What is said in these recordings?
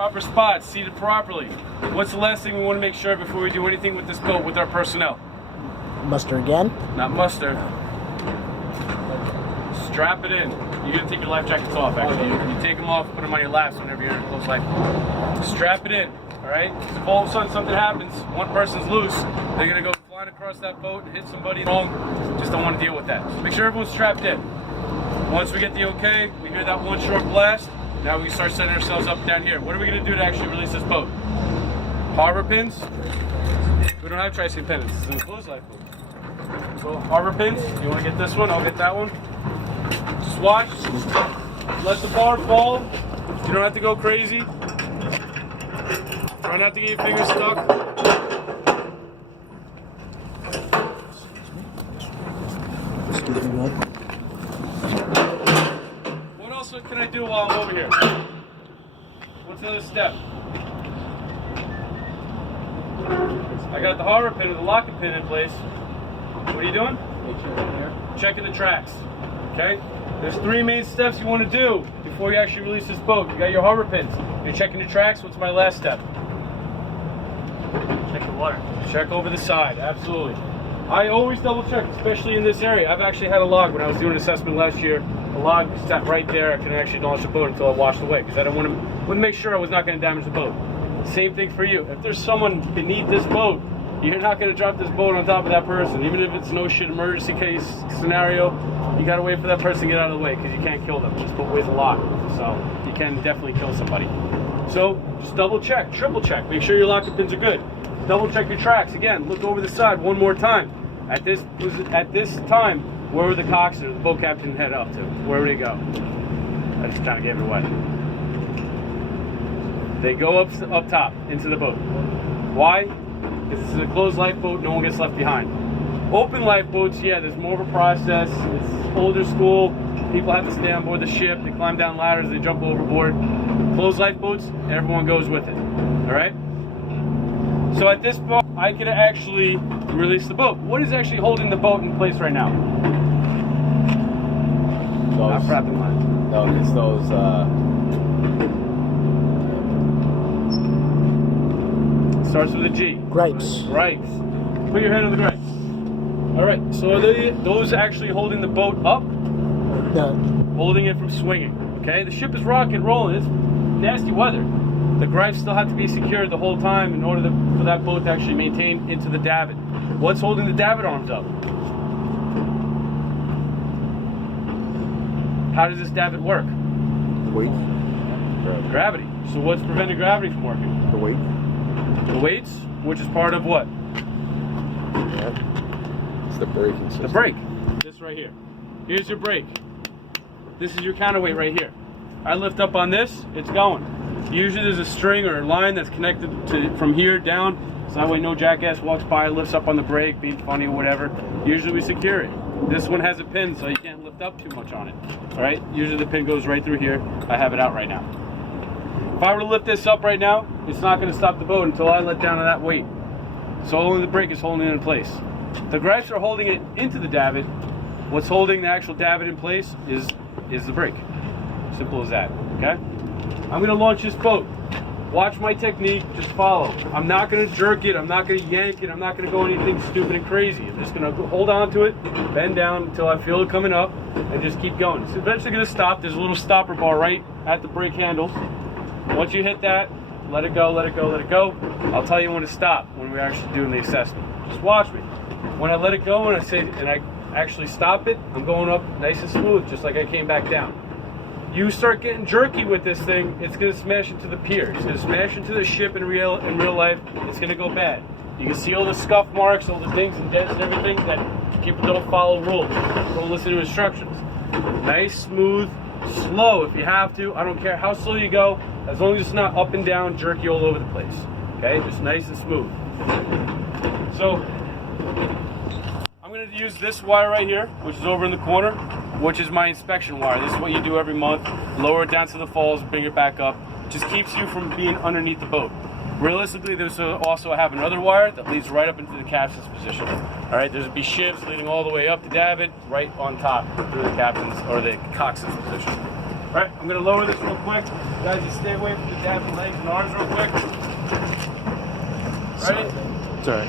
proper spots, seated properly. What's the last thing we want to make sure before we do anything with this boat with our personnel? Muster again? Not muster. Strap it in. You're going to take your life jackets off, actually. You take them off, put them on your laps whenever you're in a close life. Strap it in, all right? If all of a sudden something happens, one person's loose, they're going to go flying across that boat and hit somebody wrong. Just don't want to deal with that. So make sure everyone's strapped in. Once we get the okay, we hear that one short blast, now we can start setting ourselves up down here. What are we going to do to actually release this boat? Harbor pins? We don't have tri-skin pennants. This is a closed life boat. So harbor pins, you want to get this one, I'll get that one. Just watch, let the bar fall. You don't have to go crazy. Try not to get your fingers stuck. What else can I do while I'm over here? What's another step? I got the harbor pin and the locking pin in place. What are you doing? Checking the tracks. Okay? There's 3 main steps you want to do before you actually release this boat. You got your harbor pins. You're checking the tracks. What's my last step? Check the water. Check over the side. Absolutely. I always double check, especially in this area. I've actually had a log when I was doing an assessment last year. A log sat right there. I couldn't actually launch the boat until I washed away because I don't want to make sure I was not going to damage the boat. Same thing for you. If there's someone beneath this boat, you're not going to drop this boat on top of that person. Even if it's no shit emergency case scenario, you got to wait for that person to get out of the way because you can't kill them. This boat weighs a lot, so you can definitely kill somebody. So just double check, triple check. Make sure your locking pins are good. Double check your tracks. Again, look over the side one more time. At this time, where were the coxswain, the boat captain head up to? Where would they go? I just kind of gave it away. They go up top into the boat. Why? Because this is a closed lifeboat, no one gets left behind. Open lifeboats, yeah, there's more of a process. It's older school. People have to stay on board the ship. They climb down ladders. They jump overboard. Closed lifeboats, everyone goes with it. All right? So at this point, I could actually release the boat. What is actually holding the boat in place right now? I'm wrapping mine. No, it's those. Starts with a G. Gripes. Gripes. Put your hand on the gripes. All right. So are those actually holding the boat up? No. Holding it from swinging. Okay. The ship is rocking and rolling. It's nasty weather. The gripes still have to be secured the whole time in order for that boat to actually maintain into the davit. What's holding the davit arms up? How does this davit work? The weight. Gravity. So what's preventing gravity from working? The weight. The weights, which is part of what? Yeah. It's the braking system. The brake. This right here. Here's your brake. This is your counterweight right here. I lift up on this, it's going. Usually there's a string or a line that's connected to from here down, so that way no jackass walks by, lifts up on the brake, being funny or whatever. Usually we secure it. This one has a pin, so you can't lift up too much on it. All right? Usually the pin goes right through here. I have it out right now. If I were to lift this up right now, it's not going to stop the boat until I let down on that weight. So only the brake is holding it in place. The gripes are holding it into the davit. What's holding the actual davit in place is the brake. Simple as that, okay? I'm going to launch this boat. Watch my technique, just follow. I'm not going to jerk it, I'm not going to yank it, I'm not going to go anything stupid and crazy. I'm just going to hold on to it, bend down until I feel it coming up, and just keep going. It's eventually going to stop. There's a little stopper bar right at the brake handle. Once you hit that, let it go, let it go, let it go. I'll tell you when to stop when we're actually doing the assessment. Just watch me. When I let it go and I actually stop it, I'm going up nice and smooth, just like I came back down. You start getting jerky with this thing, it's going to smash into the pier. It's going to smash into the ship in real life. It's going to go bad. You can see all the scuff marks, all the dings and dents and everything that people don't follow rules. Don't listen to instructions. Nice, smooth, slow if you have to. I don't care how slow you go, as long as it's not up and down, jerky all over the place. Okay, just nice and smooth. So, I'm going to use this wire right here, which is over in the corner, which is my inspection wire. This is what you do every month. Lower it down to the falls, bring it back up. Just keeps you from being underneath the boat. Realistically, there's also I have another wire that leads right up into the captain's position. All right, there's be shifts leading all the way up to davit, right on top through the captain's or the coxswain's position. Right, I'm gonna lower this real quick. Guys, just stay away from the dabbing legs and arms real quick. Ready? It's all right.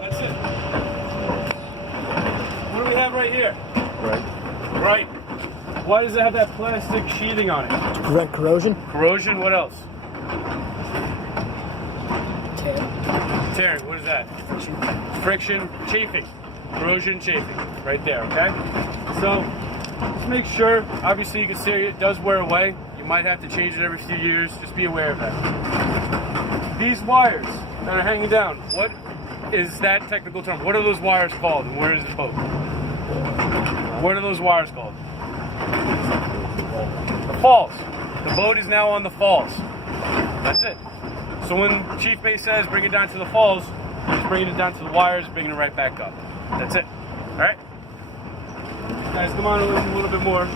That's it. What do we have right here? Right. Right. Why does it have that plastic sheathing on it? To prevent corrosion. Corrosion, what else? Tear. Tearing, what is that? Friction, chafing. Corrosion, chafing. Right there, okay? So, just make sure, obviously you can see it does wear away. You might have to change it every few years. Just be aware of that. These wires that are hanging down, what is that technical term? What are those wires called and where is the boat? What are those wires called? The falls. The boat is now on the falls. That's it. So when Chief Bay says bring it down to the falls, just bringing it down to the wires, bringing it right back up. That's it. All right? Guys, come on a little bit more.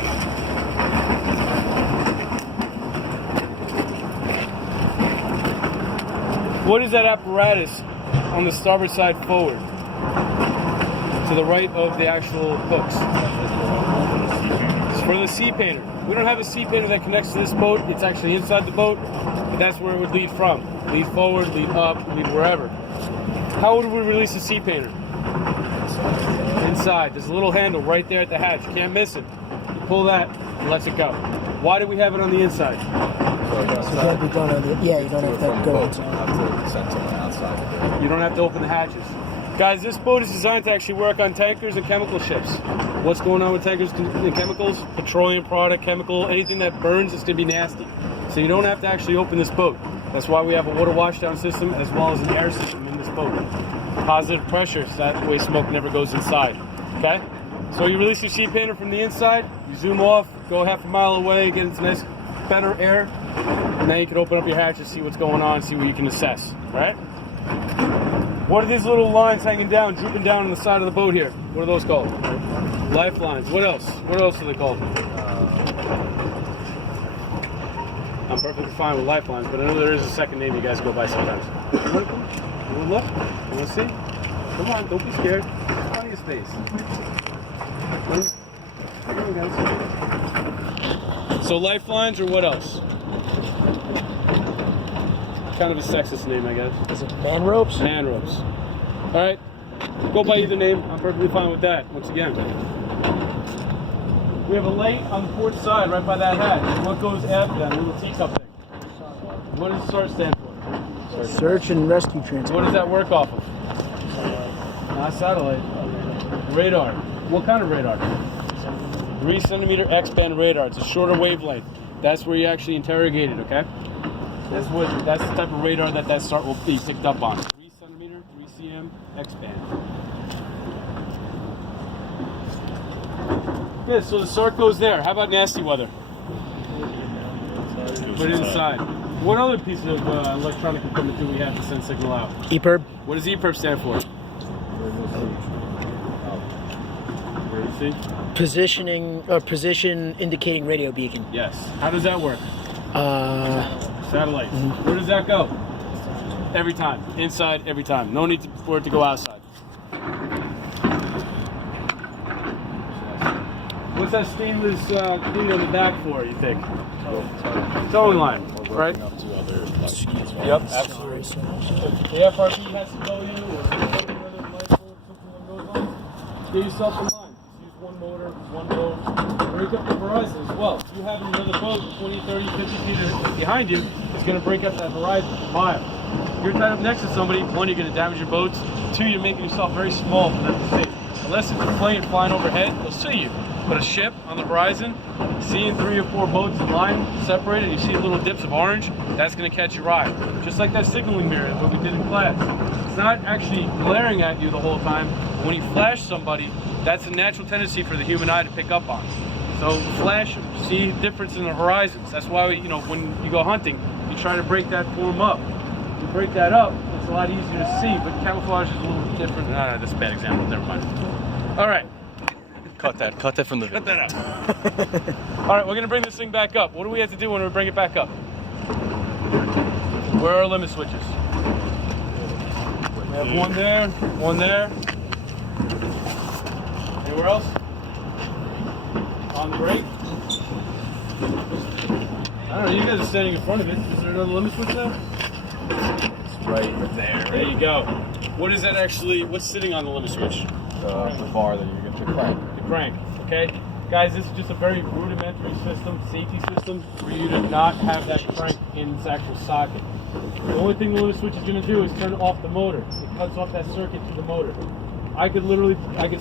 What is that apparatus on the starboard side forward? To the right of the actual hooks. It's for the sea painter. We don't have a sea painter that connects to this boat. It's actually inside the boat, but that's where it would lead from. Lead forward, lead up, lead wherever. How would we release a sea painter? Inside. There's a little handle right there at the hatch. You can't miss it. You pull that, it lets it go. Why do we have it on the inside? So it can't be done on the. Yeah, you don't have to go You inside. have to send someone outside to do it. You don't have to open the hatches. Guys, this boat is designed to actually work on tankers and chemical ships. What's going on with tankers and chemicals? Petroleum product, chemical, anything that burns is going to be nasty. So you don't have to actually open this boat. That's why we have a water washdown system as well as an air system in this boat. Positive pressure, so that way smoke never goes inside. Okay? So you release your sheet painter from the inside, you zoom off, go half a mile away, get into nice, better air, and then you can open up your hatches, see what's going on, see what you can assess. Right? What are these little lines hanging down, drooping down on the side of the boat here? What are those called? Lifelines. What else? What else are they called? I'm perfectly fine with lifelines, but I know there is a second name you guys go by sometimes. You want to come? You want to look? You want to see? Come on, don't be scared. Find your space. Come on, guys. So lifelines or what else? Kind of a sexist name, I guess. Is it man ropes? Man ropes. All right. Go by either name. I'm perfectly fine with that. Once again. We have a light on the port side right by that hatch. What goes after that little teacup thing? What does SART stand for? Search and rescue transport. What does that work off of? Not satellite. Radar. What kind of radar? 3 centimeter X-band radar. It's a shorter wavelength. That's where you actually interrogate it, okay? That's the type of radar that SART will be picked up on. 3 centimeter, 3 cm, X-band. Yeah, so the SART goes there. How about nasty weather? Put it inside. What other piece of electronic equipment do we have to send signal out? EPIRB. What does EPIRB stand for? Position indicating radio beacon. Yes. How does that work? Satellites. Where does that go? Every time. Inside, every time. No need for it to go outside. What's that stainless thing on the back for, you think? Towing line, right? Up to other lifeboats as well. Yep, absolutely. If the FRB has to tow you, or something along those lines, get yourself in line. Use one motor, one boat. Break up the horizon as well. If you have another boat 20, 30, 50 feet behind you, it's going to break up that horizon mile. If you're tied up next to somebody, one, you're going to damage your boats. Two, you're making yourself very small for them to see. Unless it's a plane flying overhead, they'll see you. But a ship on the horizon, seeing 3 or 4 boats in line separated, you see little dips of orange, that's going to catch your eye. Just like that signaling mirror that we did in class. It's not actually glaring at you the whole time. When you flash somebody, that's a natural tendency for the human eye to pick up on. So flash, see difference in the horizons. That's why when you go hunting, you try to break that form up. You break that up, it's a lot easier to see, but camouflage is a little different. That's a bad example, never mind. All right. Cut that from the video. Cut that out. All right, we're gonna bring this thing back up. What do we have to do when we bring it back up? Where are our limit switches? We have one there, one there. Anywhere else? On the brake? I don't know, you guys are standing in front of it. Is there another limit switch there? It's right there. There you go. What is that actually, what's sitting on the limit switch? The bar that you get your crank. The crank, okay? Guys, this is just a very rudimentary system, safety system, for you to not have that crank in its actual socket. The only thing the limit switch is going to do is turn off the motor. It cuts off that circuit to the motor. I could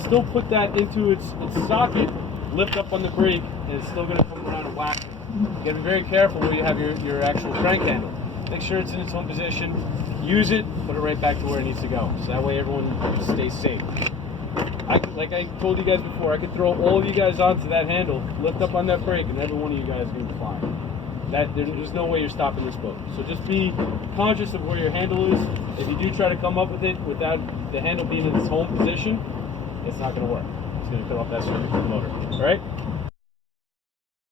still put that into its socket, lift up on the brake, and it's still going to come around and whack it. You got to be very careful where you have your actual crank handle. Make sure it's in its own position. Use it, put it right back to where it needs to go. So that way everyone stays safe. Like I told you guys before, I could throw all of you guys onto that handle, lift up on that brake, and every one of you guys is going to fly. There's no way you're stopping this boat. So just be conscious of where your handle is. If you do try to come up with it without the handle being in its home position, it's not going to work. It's going to cut off that circuit from the motor. All right?